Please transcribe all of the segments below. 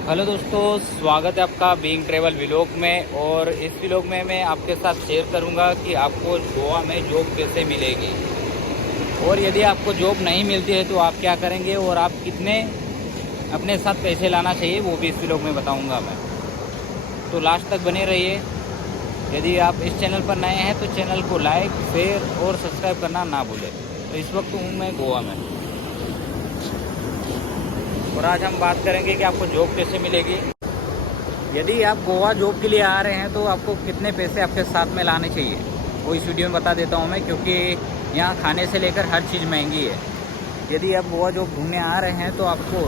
Hello दोस्तों, स्वागत है आपका बीइंग ट्रैवल व्लॉग में। और इस व्लॉग में मैं आपके साथ शेयर करूंगा कि आपको गोवा में जॉब कैसे मिलेगी और यदि आपको जॉब नहीं मिलती है तो आप क्या करेंगे और आप कितने अपने साथ पैसे लाना चाहिए वो भी इस व्लॉग में बताऊंगा मैं। तो लास्ट तक बने रहिए। यदि आप इस चैनल पर नए हैं तो चैनल को लाइक, शेयर और सब्सक्राइब करना ना भूलें। तो इस वक्त हूँ मैं गोवा में और आज हम बात करेंगे कि आपको जॉब कैसे मिलेगी। यदि आप गोवा जॉब के लिए आ रहे हैं तो आपको कितने पैसे आपके साथ में लाने चाहिए वो इस वीडियो में बता देता हूं मैं, क्योंकि यहाँ खाने से लेकर हर चीज़ महंगी है। यदि आप गोवा जॉब ढूंढने आ रहे हैं तो आपको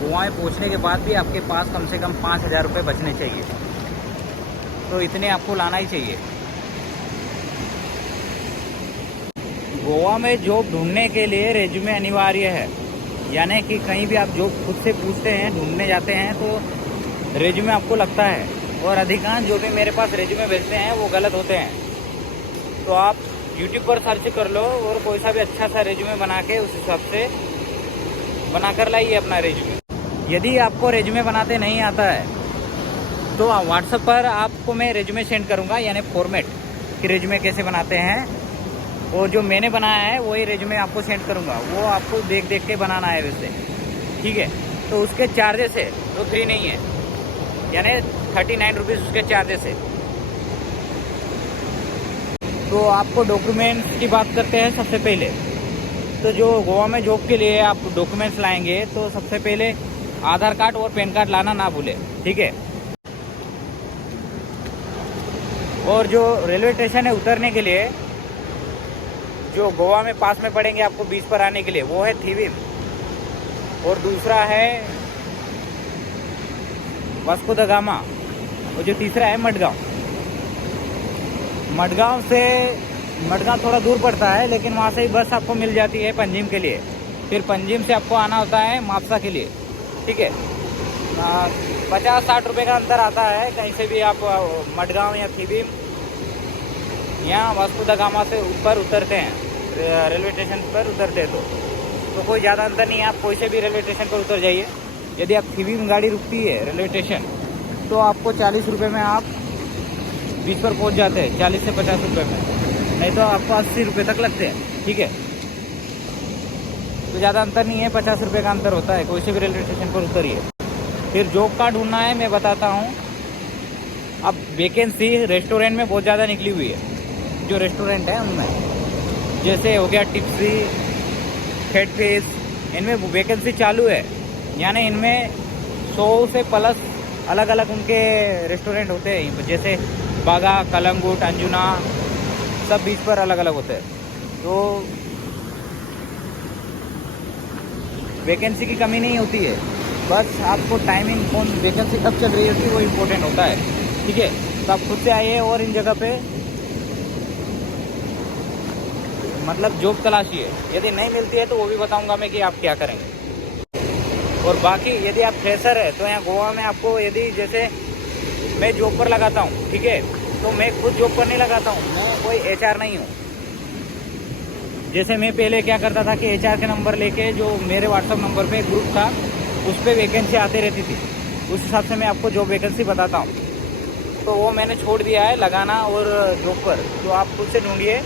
गोवा में पहुँचने के बाद भी आपके पास कम से कम 5,000 रुपये बचने चाहिए। तो इतने आपको लाना ही चाहिए। गोवा में जॉब ढूंढने के लिए रेज्यूमे अनिवार्य है, यानी कि कहीं भी आप जॉब खुद से पूछते हैं, ढूंढने जाते हैं तो रेज्यूमे आपको लगता है। और अधिकांश जो भी मेरे पास रेज्यूमे भेजते हैं वो गलत होते हैं। तो आप यूट्यूब पर सर्च कर लो और कोई सा भी अच्छा सा रेज्यूमे बना के उस हिसाब से बना कर लाइए अपना रेज्यूमे। यदि आपको रेज्यूमे बनाते नहीं आता है तो व्हाट्सएप पर आपको मैं रेज्यूमे सेंड करूँगा, यानी फॉर्मेट कि रेज्यूमे कैसे बनाते हैं। और जो मैंने बनाया है वही रेज्यूमे आपको सेंड करूँगा, वो आपको देख देख के बनाना है वैसे, ठीक है। तो उसके चार्जेस है तो फ्री नहीं है, यानी 39 रुपीज़ उसके चार्जेस है। तो आपको डॉक्यूमेंट्स की बात करते हैं सबसे पहले। तो जो गोवा में जॉब के लिए आप डॉक्यूमेंट्स लाएंगे तो सबसे पहले आधार कार्ड और पैन कार्ड लाना ना भूलें, ठीक है। और जो रेलवे स्टेशन है उतरने के लिए जो गोवा में पास में पड़ेंगे आपको बीच पर आने के लिए, वो है थीविम और दूसरा है वास्को द गामा और जो तीसरा है मडगांव। मडगांव थोड़ा दूर पड़ता है, लेकिन वहाँ से ही बस आपको मिल जाती है पंजिम के लिए। फिर पंजिम से आपको आना होता है मापसा के लिए, ठीक है। 50-60 रुपये का अंतर आता है कहीं से भी आप मडगांव या थीविम या वास्को द गामा से ऊपर उतरते हैं, रेलवे स्टेशन पर उतरते हैं तो कोई ज़्यादा अंतर नहीं है। आप कोई से भी रेलवे स्टेशन पर उतर जाइए। यदि आप थीविम गाड़ी रुकती है रेलवे स्टेशन तो आपको 40 रुपये में आप बीच पर पहुंच जाते हैं, 40 से 50 रुपये में, नहीं तो आपको 80 रुपये तक लगते हैं, ठीक है। तो ज़्यादा अंतर नहीं है, 50 रुपये का अंतर होता है। कोई से भी रेलवे स्टेशन पर उतरिए। फिर जॉब कार्ड ढूंढना है, मैं बताता हूँ। अब वैकेंसी रेस्टोरेंट में बहुत ज़्यादा निकली हुई है। जो रेस्टोरेंट है उनमें जैसे हो गया टिप्सी, हेड फेस, इनमें वैकेंसी चालू है, यानी इनमें 100 से प्लस अलग अलग उनके रेस्टोरेंट होते हैं। जैसे बागा, कलंगुट, अंजुना, सब बीच पर अलग अलग होते हैं। तो वैकेंसी की कमी नहीं होती है, बस आपको टाइमिंग कौन वैकेंसी कब चल रही होती है वो इम्पोर्टेंट होता है, ठीक है। तो आप खुद से आइए और इन जगह पे मतलब जॉब तलाशिए। यदि नहीं मिलती है तो वो भी बताऊंगा मैं कि आप क्या करेंगे। और बाकी यदि आप फ्रेशर है तो यहाँ गोवा में आपको, यदि जैसे मैं जॉब पर लगाता हूँ, ठीक है, तो मैं खुद जॉब पर नहीं लगाता हूँ, मैं कोई एचआर नहीं हूँ। जैसे मैं पहले क्या करता था कि एचआर के नंबर लेके जो मेरे व्हाट्सअप नंबर पे ग्रुप था उस पर वैकेंसी आती रहती थी, उस हिसाब से मैं आपको जॉब वैकेंसी बताता हूँ। तो वो मैंने छोड़ दिया है लगाना और जॉब पर, तो आप खुद से ढूंढिए।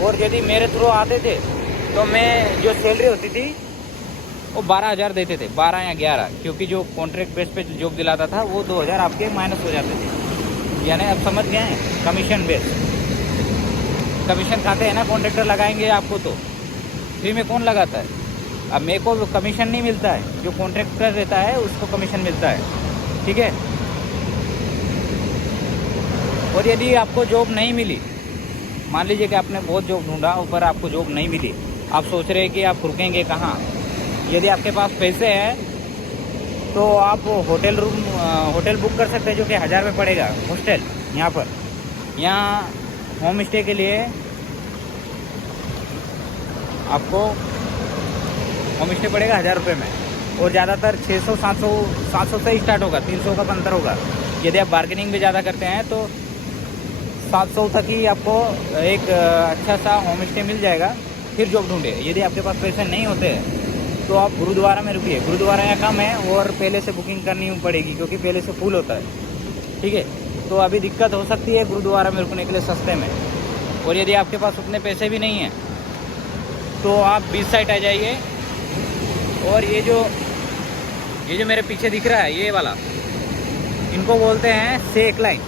और यदि मेरे थ्रू आते थे तो मैं जो सैलरी होती थी वो 12,000 देते थे, 12 या 11, क्योंकि जो कॉन्ट्रैक्ट बेस पे जॉब दिलाता था वो 2,000 आपके माइनस हो जाते थे। यानी अब समझ गए हैं, कमीशन बेस, कमीशन खाते हैं ना, कॉन्ट्रैक्टर लगाएंगे आपको तो फ्री में कौन लगाता है। अब मेरे को कमीशन नहीं मिलता है, जो कॉन्ट्रैक्टर रहता है उसको कमीशन मिलता है, ठीक है। और यदि आपको जॉब नहीं मिली, मान लीजिए कि आपने बहुत जॉब ढूंढा ऊपर आपको जॉब नहीं मिली, आप सोच रहे हैं कि आप रुकेंगे कहाँ। यदि आपके पास पैसे हैं तो आप होटल बुक कर सकते हैं, जो कि 1,000 में पड़ेगा हॉस्टल। यहाँ होम स्टे के लिए आपको होम स्टे पड़ेगा 1,000 रुपये में। और ज़्यादातर 600-700 से ही स्टार्ट होगा, 300 का अंतर होगा। यदि आप बार्गेनिंग भी ज़्यादा करते हैं तो 700 तक ही आपको एक अच्छा सा होम स्टे मिल जाएगा। फिर जॉब ढूंढे। यदि आपके पास पैसे नहीं होते तो आप गुरुद्वारा में रुकिए। गुरुद्वारा यहाँ कम है और पहले से बुकिंग करनी पड़ेगी क्योंकि पहले से फुल होता है, ठीक है। तो अभी दिक्कत हो सकती है गुरुद्वारा में रुकने के लिए सस्ते में। और यदि आपके पास उतने पैसे भी नहीं हैं तो आप बीच साइड आ जाइए। और ये जो मेरे पीछे दिख रहा है ये वाला, इनको बोलते हैं सेक लाइन।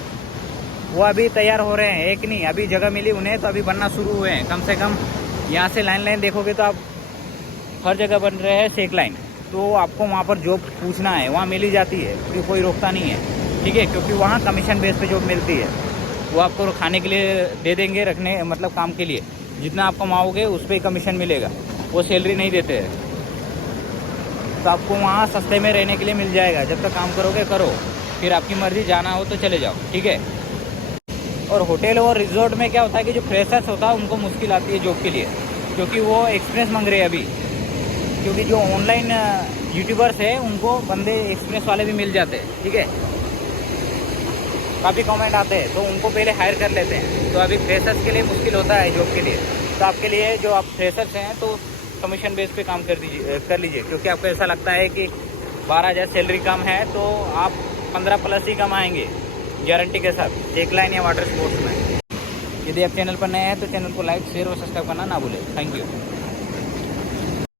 वो अभी तैयार हो रहे हैं, एक नहीं अभी जगह मिली उन्हें तो अभी बनना शुरू हुए हैं। कम से कम यहाँ से लाइन देखोगे तो आप हर जगह बन रहे हैं सेक लाइन। तो आपको वहाँ पर जॉब पूछना है, वहाँ मिल ही जाती है क्योंकि कोई रोकता नहीं है, ठीक है। क्योंकि वहाँ कमीशन बेस पे जॉब मिलती है। वो आपको खाने के लिए दे देंगे, रखने मतलब काम के लिए जितना आप कमाओगे उस पर ही कमीशन मिलेगा, वो सैलरी नहीं देते हैं। तो आपको वहाँ सस्ते में रहने के लिए मिल जाएगा। जब तक काम करोगे करो, फिर आपकी मर्ज़ी, जाना हो तो चले जाओ, ठीक है। और होटल और रिजॉर्ट में क्या होता है कि जो फ्रेशर्स होता है उनको मुश्किल आती है जॉब के लिए, क्योंकि वो एक्सपीरियंस मांग रहे हैं अभी। क्योंकि जो ऑनलाइन यूट्यूबर्स है उनको बंदे एक्सपीरियंस वाले भी मिल जाते हैं, ठीक है। काफ़ी कमेंट आते हैं तो उनको पहले हायर कर लेते हैं। तो अभी फ्रेशर्स के लिए मुश्किल होता है जॉब के लिए। तो आपके लिए जो आप फ्रेशर्स हैं तो कमीशन बेस पे काम कर लीजिए। क्योंकि आपको ऐसा लगता है कि 12,000 सैलरी कम है तो आप 15 प्लस ही कमाएंगे गारंटी के साथ, एक लाइन या वाटर स्पोर्ट्स में। यदि आप चैनल पर नए हैं तो चैनल को लाइक, शेयर और सब्सक्राइब करना ना भूलें। Thank you.